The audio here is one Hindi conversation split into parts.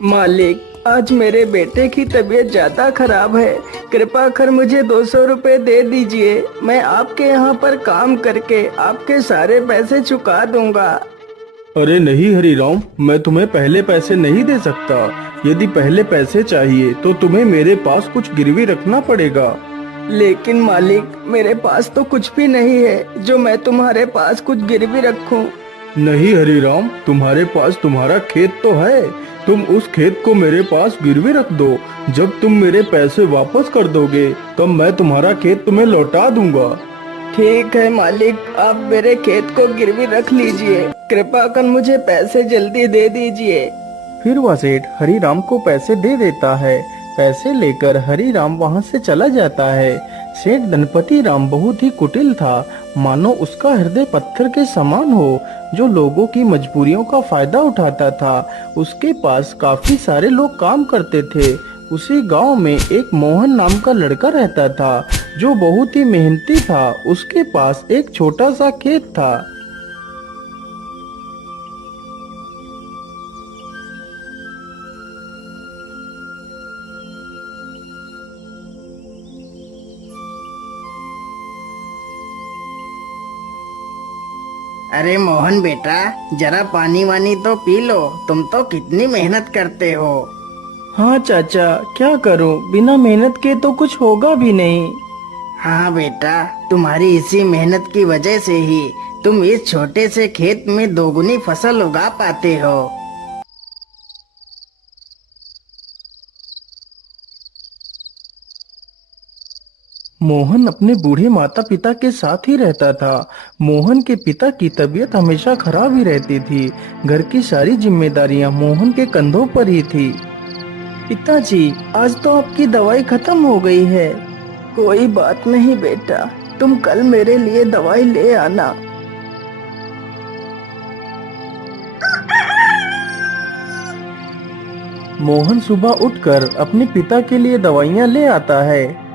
मालिक, आज मेरे बेटे की तबीयत ज्यादा खराब है। कृपा कर मुझे 200 रुपए दे दीजिए। मैं आपके यहाँ पर काम करके आपके सारे पैसे चुका दूंगा। अरे नहीं हरीराम, मैं तुम्हें पहले पैसे नहीं दे सकता। यदि पहले पैसे चाहिए तो तुम्हें मेरे पास कुछ गिरवी रखना पड़ेगा। लेकिन मालिक, मेरे पास तो कुछ भी नहीं है जो मैं तुम्हारे पास कुछ गिरवी रखूं। नहीं हरीराम, तुम्हारे पास तुम्हारा खेत तो है। तुम उस खेत को मेरे पास गिरवी रख दो। जब तुम मेरे पैसे वापस कर दोगे तब मैं तुम्हारा खेत तुम्हें लौटा दूंगा। ठीक है मालिक, आप मेरे खेत को गिरवी रख लीजिए। कृपा कर मुझे पैसे जल्दी दे दीजिए। फिर वह सेठ हरीराम को पैसे दे देता है। पैसे लेकर हरीराम वहां से चला जाता है। सेठ गणपति राम बहुत ही कुटिल था, मानो उसका हृदय पत्थर के समान हो, जो लोगों की मजबूरियों का फायदा उठाता था। उसके पास काफी सारे लोग काम करते थे। उसी गांव में एक मोहन नाम का लड़का रहता था, जो बहुत ही मेहनती था। उसके पास एक छोटा सा खेत था। अरे मोहन बेटा, जरा पानी वानी तो पी लो। तुम तो कितनी मेहनत करते हो। हाँ चाचा, क्या करूं, बिना मेहनत के तो कुछ होगा भी नहीं। हाँ बेटा, तुम्हारी इसी मेहनत की वजह से ही तुम इस छोटे से खेत में दोगुनी फसल उगा पाते हो। मोहन अपने बूढ़े माता पिता के साथ ही रहता था। मोहन के पिता की तबीयत हमेशा खराब ही रहती थी। घर की सारी जिम्मेदारियां मोहन के कंधों पर ही थी। पिताजी, आज तो आपकी दवाई खत्म हो गई है। कोई बात नहीं बेटा, तुम कल मेरे लिए दवाई ले आना। मोहन सुबह उठकर अपने पिता के लिए दवाइयां ले आता है।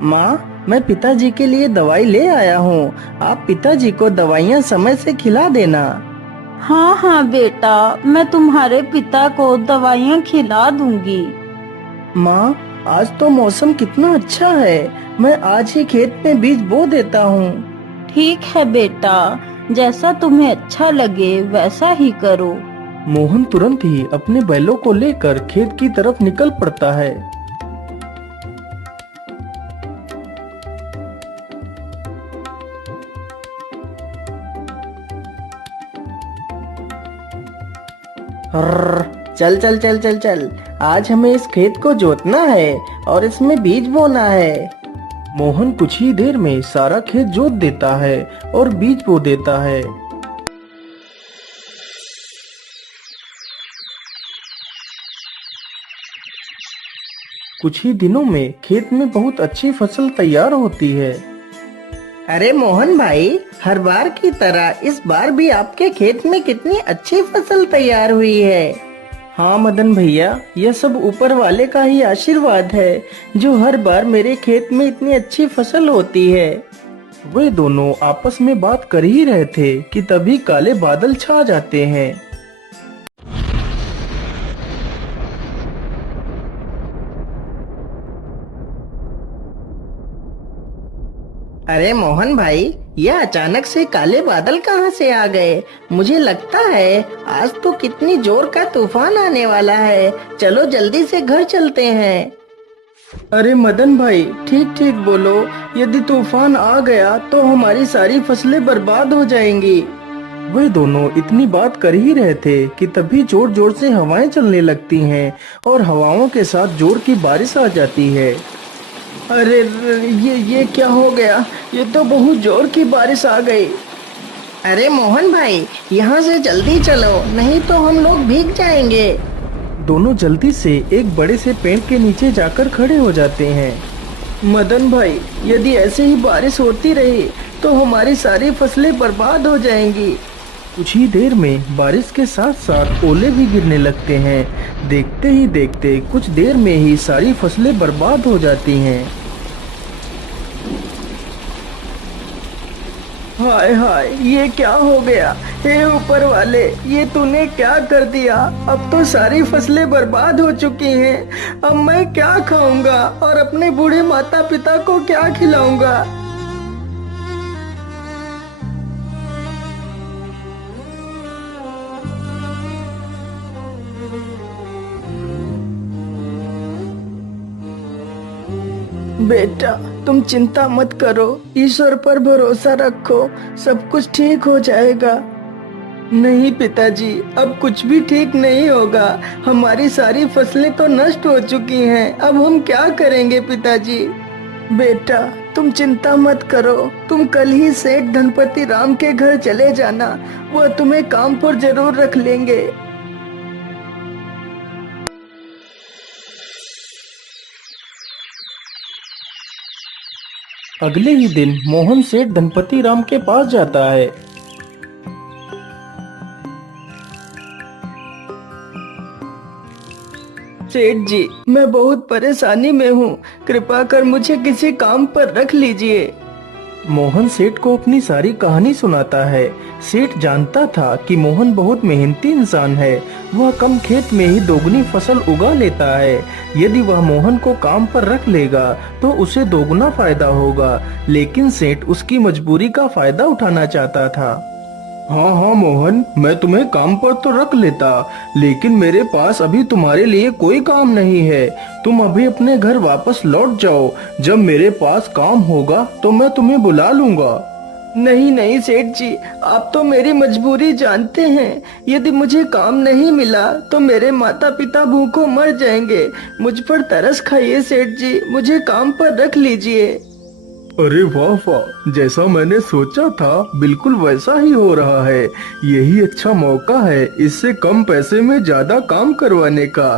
माँ, मैं पिताजी के लिए दवाई ले आया हूँ। आप पिताजी को दवाइयाँ समय से खिला देना। हाँ हाँ बेटा, मैं तुम्हारे पिता को दवाइयाँ खिला दूंगी। माँ, आज तो मौसम कितना अच्छा है। मैं आज ही खेत में बीज बो देता हूँ। ठीक है बेटा, जैसा तुम्हें अच्छा लगे वैसा ही करो। मोहन तुरंत ही अपने बैलों को लेकर खेत की तरफ निकल पड़ता है। हर्र, चल चल चल चल चल, आज हमें इस खेत को जोतना है और इसमें बीज बोना है। मोहन कुछ ही देर में सारा खेत जोत देता है और बीज बो देता है। कुछ ही दिनों में खेत में बहुत अच्छी फसल तैयार होती है। अरे मोहन भाई, हर बार की तरह इस बार भी आपके खेत में कितनी अच्छी फसल तैयार हुई है। हाँ मदन भैया, यह सब ऊपर वाले का ही आशीर्वाद है, जो हर बार मेरे खेत में इतनी अच्छी फसल होती है। वे दोनों आपस में बात कर ही रहे थे कि तभी काले बादल छा जाते हैं। अरे मोहन भाई, यह अचानक से काले बादल कहाँ से आ गए। मुझे लगता है आज तो कितनी जोर का तूफान आने वाला है। चलो जल्दी से घर चलते हैं। अरे मदन भाई, ठीक ठीक बोलो। यदि तूफान आ गया तो हमारी सारी फसलें बर्बाद हो जाएंगी। वे दोनों इतनी बात कर ही रहे थे कि तभी जोर जोर से हवाएं चलने लगती हैं और हवाओं के साथ जोर की बारिश आ जाती है। अरे ये क्या हो गया। ये तो बहुत जोर की बारिश आ गई। अरे मोहन भाई, यहाँ से जल्दी चलो, नहीं तो हम लोग भीग जाएंगे। दोनों जल्दी से एक बड़े से पेड़ के नीचे जाकर खड़े हो जाते हैं। मदन भाई, यदि ऐसे ही बारिश होती रही तो हमारी सारी फसलें बर्बाद हो जाएंगी। कुछ ही देर में बारिश के साथ साथ ओले भी गिरने लगते हैं। देखते ही देखते कुछ देर में ही सारी फसलें बर्बाद हो जाती हैं। हाय हाय, ये क्या हो गया? हे ऊपर वाले, ये तूने क्या कर दिया? अब तो सारी फसलें बर्बाद हो चुकी हैं। अब मैं क्या खाऊंगा और अपने बूढ़े माता पिता को क्या खिलाऊंगा? बेटा, तुम चिंता मत करो, ईश्वर पर भरोसा रखो, सब कुछ ठीक हो जाएगा। नहीं पिताजी, अब कुछ भी ठीक नहीं होगा। हमारी सारी फसलें तो नष्ट हो चुकी हैं। अब हम क्या करेंगे पिताजी? बेटा, तुम चिंता मत करो। तुम कल ही सेठ धनपति राम के घर चले जाना। वह तुम्हें काम पर जरूर रख लेंगे। अगले ही दिन मोहन सेठ धनपति राम के पास जाता है। सेठ जी, मैं बहुत परेशानी में हूँ। कृपा कर मुझे किसी काम पर रख लीजिए। मोहन सेठ को अपनी सारी कहानी सुनाता है। सेठ जानता था कि मोहन बहुत मेहनती इंसान है। वह कम खेत में ही दोगुनी फसल उगा लेता है। यदि वह मोहन को काम पर रख लेगा तो उसे दोगुना फायदा होगा। लेकिन सेठ उसकी मजबूरी का फायदा उठाना चाहता था। हाँ हाँ मोहन, मैं तुम्हें काम पर तो रख लेता, लेकिन मेरे पास अभी तुम्हारे लिए कोई काम नहीं है। तुम अभी अपने घर वापस लौट जाओ। जब मेरे पास काम होगा तो मैं तुम्हें बुला लूंगा। नहीं नहीं सेठ जी, आप तो मेरी मजबूरी जानते हैं। यदि मुझे काम नहीं मिला तो मेरे माता पिता भूखों मर जाएंगे। मुझ पर तरस खाइए सेठ जी, मुझे काम पर रख लीजिए। अरे वाह वाह, जैसा मैंने सोचा था बिल्कुल वैसा ही हो रहा है। यही अच्छा मौका है इससे कम पैसे में ज्यादा काम करवाने का।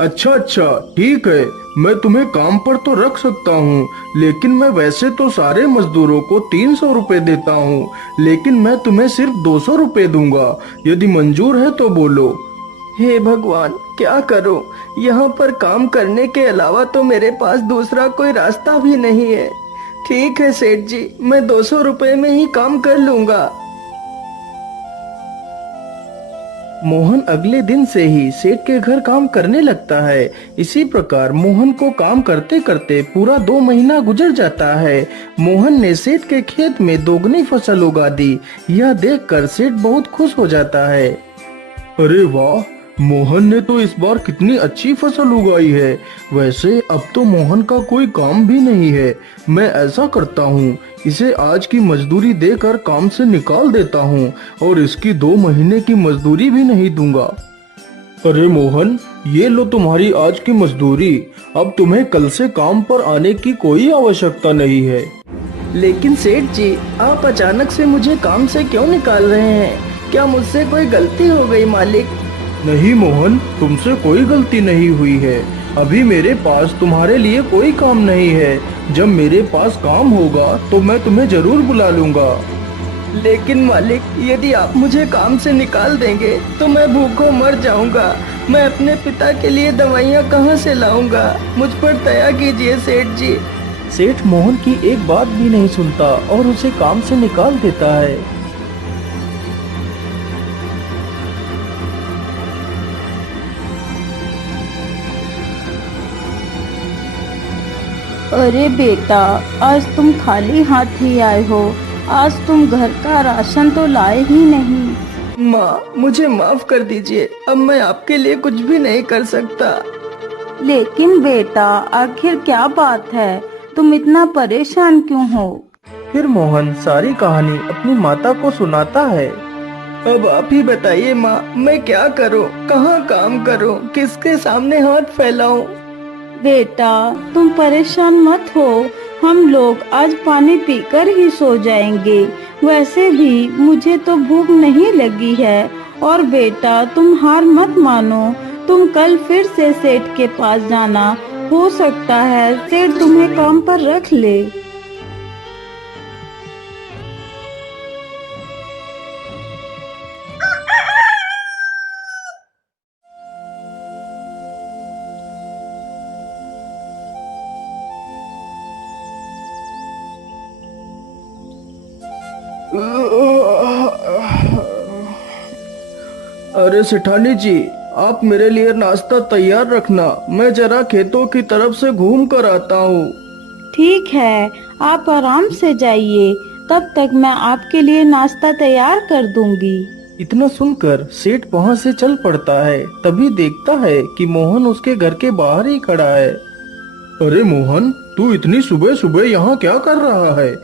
अच्छा अच्छा, ठीक है, मैं तुम्हें काम पर तो रख सकता हूँ, लेकिन मैं वैसे तो सारे मजदूरों को 300 रुपए देता हूँ, लेकिन मैं तुम्हें सिर्फ 200 रुपए दूंगा। यदि मंजूर है तो बोलो। हे भगवान, क्या करूं? यहाँ पर काम करने के अलावा तो मेरे पास दूसरा कोई रास्ता भी नहीं है। ठीक है सेठ जी, मैं 200 रुपए में ही काम कर लूंगा। मोहन अगले दिन से ही सेठ के घर काम करने लगता है। इसी प्रकार मोहन को काम करते करते पूरा 2 महीना गुजर जाता है। मोहन ने सेठ के खेत में दोगुनी फसल उगा दी। यह देखकर सेठ बहुत खुश हो जाता है। अरे वाह, मोहन ने तो इस बार कितनी अच्छी फसल उगाई है। वैसे अब तो मोहन का कोई काम भी नहीं है। मैं ऐसा करता हूँ, इसे आज की मजदूरी देकर काम से निकाल देता हूँ और इसकी 2 महीने की मजदूरी भी नहीं दूंगा। अरे मोहन, ये लो तुम्हारी आज की मजदूरी। अब तुम्हें कल से काम पर आने की कोई आवश्यकता नहीं है। लेकिन सेठ जी, आप अचानक से मुझे काम से क्यों निकाल रहे हैं? क्या मुझसे कोई गलती हो गई मालिक? नहीं मोहन, तुमसे कोई गलती नहीं हुई है। अभी मेरे पास तुम्हारे लिए कोई काम नहीं है। जब मेरे पास काम होगा तो मैं तुम्हें जरूर बुला लूंगा। लेकिन मालिक, यदि आप मुझे काम से निकाल देंगे तो मैं भूखों मर जाऊंगा। मैं अपने पिता के लिए दवाइयाँ कहाँ से लाऊंगा? मुझ पर दया कीजिए सेठ जी। सेठ मोहन की एक बात भी नहीं सुनता और उसे काम से निकाल देता है। अरे बेटा, आज तुम खाली हाथ ही आए हो। आज तुम घर का राशन तो लाए ही नहीं। माँ, मुझे माफ कर दीजिए। अब मैं आपके लिए कुछ भी नहीं कर सकता। लेकिन बेटा, आखिर क्या बात है? तुम इतना परेशान क्यों हो? फिर मोहन सारी कहानी अपनी माता को सुनाता है। अब आप ही बताइए माँ, मैं क्या करूँ? कहाँ काम करूँ? किसके सामने हाथ फैलाऊं? बेटा, तुम परेशान मत हो। हम लोग आज पानी पीकर ही सो जाएंगे। वैसे भी मुझे तो भूख नहीं लगी है। और बेटा, तुम हार मत मानो। तुम कल फिर से सेठ के पास जाना। हो सकता है सेठ तुम्हें काम पर रख ले। अरे सेठानी जी, आप मेरे लिए नाश्ता तैयार रखना, मैं जरा खेतों की तरफ से घूम कर आता हूँ। ठीक है, आप आराम से जाइए, तब तक मैं आपके लिए नाश्ता तैयार कर दूंगी। इतना सुनकर सेठ वहाँ से चल पड़ता है। तभी देखता है कि मोहन उसके घर के बाहर ही खड़ा है। अरे मोहन, तू इतनी सुबह सुबह यहाँ क्या कर रहा है?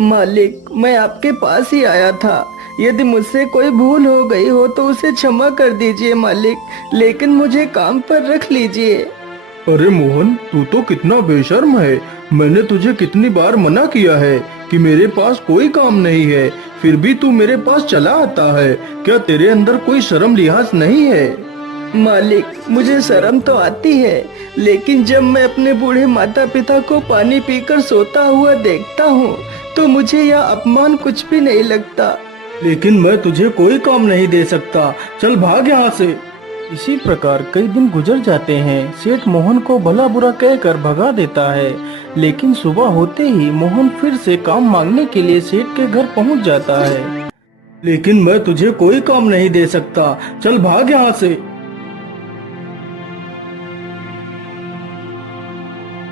मालिक, मैं आपके पास ही आया था। यदि मुझसे कोई भूल हो गई हो तो उसे क्षमा कर दीजिए मालिक, लेकिन मुझे काम पर रख लीजिए। अरे मोहन, तू तो कितना बेशर्म है। मैंने तुझे कितनी बार मना किया है कि मेरे पास कोई काम नहीं है, फिर भी तू मेरे पास चला आता है। क्या तेरे अंदर कोई शर्म लिहाज नहीं है? मालिक, मुझे शर्म तो आती है, लेकिन जब मैं अपने बूढ़े माता पिता को पानी पीकर सोता हुआ देखता हूँ तो मुझे यह अपमान कुछ भी नहीं लगता। लेकिन मैं तुझे कोई काम नहीं दे सकता, चल भाग यहाँ से। इसी प्रकार कई दिन गुजर जाते हैं। सेठ मोहन को भला बुरा कहकर भगा देता है, लेकिन सुबह होते ही मोहन फिर से काम मांगने के लिए सेठ के घर पहुंच जाता है। लेकिन मैं तुझे कोई काम नहीं दे सकता, चल भाग यहाँ से।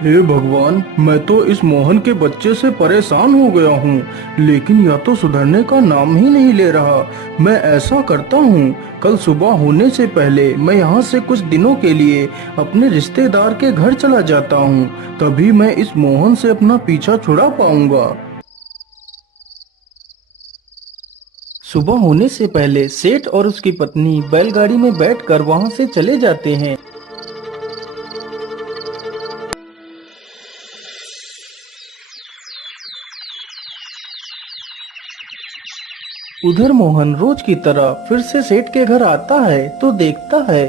हे भगवान, मैं तो इस मोहन के बच्चे से परेशान हो गया हूँ, लेकिन यह तो सुधरने का नाम ही नहीं ले रहा। मैं ऐसा करता हूँ, कल सुबह होने से पहले मैं यहाँ से कुछ दिनों के लिए अपने रिश्तेदार के घर चला जाता हूँ, तभी मैं इस मोहन से अपना पीछा छुड़ा पाऊंगा। सुबह होने से पहले सेठ और उसकी पत्नी बैलगाड़ी में बैठकर वहाँ से चले जाते हैं। उधर मोहन रोज की तरह फिर से सेठ के घर आता है तो देखता है,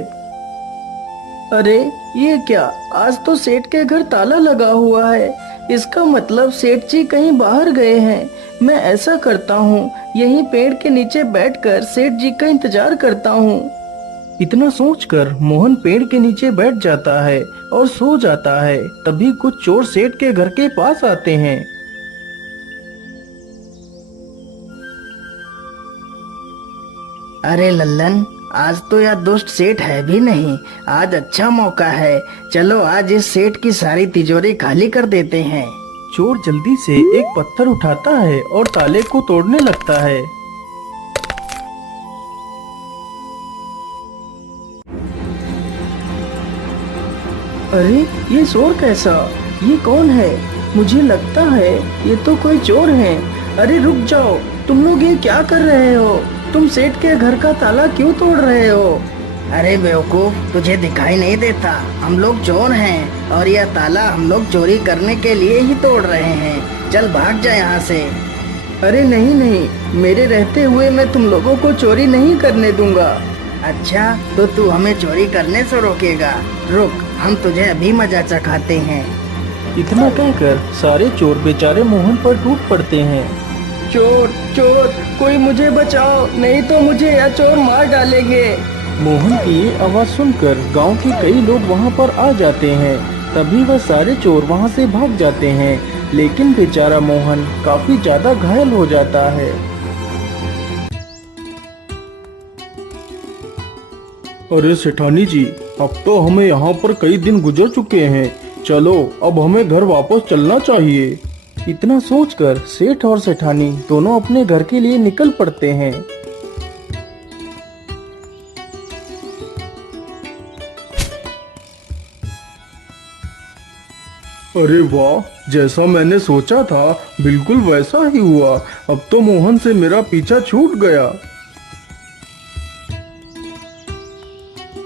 अरे ये क्या, आज तो सेठ के घर ताला लगा हुआ है। इसका मतलब सेठ जी कहीं बाहर गए हैं। मैं ऐसा करता हूँ, यहीं पेड़ के नीचे बैठकर सेठ जी का इंतजार करता हूँ। इतना सोचकर मोहन पेड़ के नीचे बैठ जाता है और सो जाता है। तभी कुछ चोर सेठ के घर के पास आते हैं। अरे लल्लन, आज तो यह दुष्ट सेठ है भी नहीं। आज अच्छा मौका है, चलो आज इस सेठ की सारी तिजोरी खाली कर देते हैं। चोर जल्दी से एक पत्थर उठाता है और ताले को तोड़ने लगता है। अरे ये शोर कैसा? ये कौन है? मुझे लगता है ये तो कोई चोर है। अरे रुक जाओ, तुम लोग ये क्या कर रहे हो? तुम सेठ के घर का ताला क्यों तोड़ रहे हो? अरे बेवकूफ, तुझे दिखाई नहीं देता? हम लोग चोर हैं और यह ताला हम लोग चोरी करने के लिए ही तोड़ रहे हैं। चल भाग जा यहाँ से। अरे नहीं नहीं, मेरे रहते हुए मैं तुम लोगों को चोरी नहीं करने दूंगा। अच्छा, तो तू हमें चोरी करने से रोकेगा? रुक, हम तुझे अभी मजा चखाते हैं। इतना कहकर सारे चोर बेचारे मोहन पर टूट पड़ते हैं। चोर चोर, कोई मुझे बचाओ, नहीं तो मुझे यह चोर मार डालेंगे। मोहन की ये आवाज सुनकर गांव के कई लोग वहां पर आ जाते हैं। तभी वह सारे चोर वहां से भाग जाते हैं, लेकिन बेचारा मोहन काफी ज्यादा घायल हो जाता है। अरे सेठानी जी, अब तो हमें यहाँ पर कई दिन गुजर चुके हैं, चलो अब हमें घर वापस चलना चाहिए। इतना सोचकर सेठ और सेठानी दोनों अपने घर के लिए निकल पड़ते हैं। अरे वाह, जैसा मैंने सोचा था बिल्कुल वैसा ही हुआ। अब तो मोहन से मेरा पीछा छूट गया।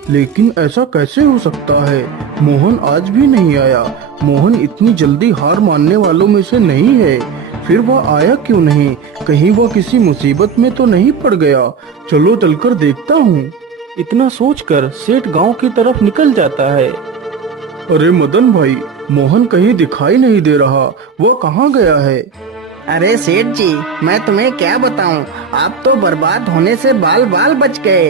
लेकिन ऐसा कैसे हो सकता है? मोहन आज भी नहीं आया। मोहन इतनी जल्दी हार मानने वालों में से नहीं है। फिर वह आया क्यों नहीं? कहीं वह किसी मुसीबत में तो नहीं पड़ गया? चलो चलकर देखता हूँ। इतना सोचकर सेठ गांव की तरफ निकल जाता है। अरे मदन भाई, मोहन कहीं दिखाई नहीं दे रहा, वह कहाँ गया है? अरे सेठ जी, मैं तुम्हें क्या बताऊं, आप तो बर्बाद होने से बाल बाल बच गए।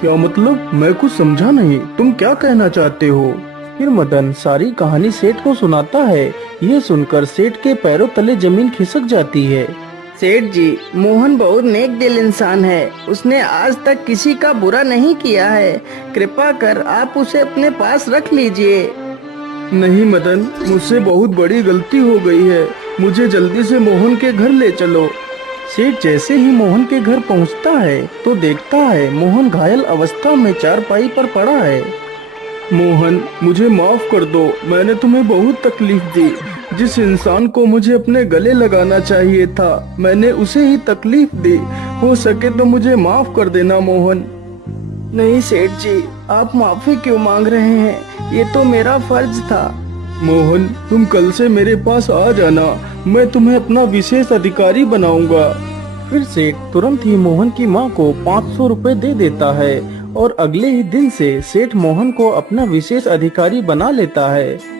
क्या मतलब? मैं कुछ समझा नहीं, तुम क्या कहना चाहते हो? फिर मदन सारी कहानी सेठ को सुनाता है। ये सुनकर सेठ के पैरों तले जमीन खिसक जाती है। सेठ जी, मोहन बहुत नेक दिल इंसान है। उसने आज तक किसी का बुरा नहीं किया है। कृपा कर आप उसे अपने पास रख लीजिए। नहीं मदन, मुझसे बहुत बड़ी गलती हो गई है। मुझे जल्दी से मोहन के घर ले चलो। सेठ जैसे ही मोहन के घर पहुंचता है तो देखता है मोहन घायल अवस्था में चारपाई पर पड़ा है। मोहन, मुझे माफ कर दो, मैंने तुम्हें बहुत तकलीफ दी। जिस इंसान को मुझे अपने गले लगाना चाहिए था, मैंने उसे ही तकलीफ दी। हो सके तो मुझे माफ कर देना मोहन। नहीं सेठ जी, आप माफी क्यों मांग रहे हैं? ये तो मेरा फर्ज था। मोहन, तुम कल से मेरे पास आ जाना, मैं तुम्हें अपना विशेष अधिकारी बनाऊंगा। फिर सेठ तुरंत ही मोहन की माँ को 500 रुपए दे देता है और अगले ही दिन से सेठ मोहन को अपना विशेष अधिकारी बना लेता है।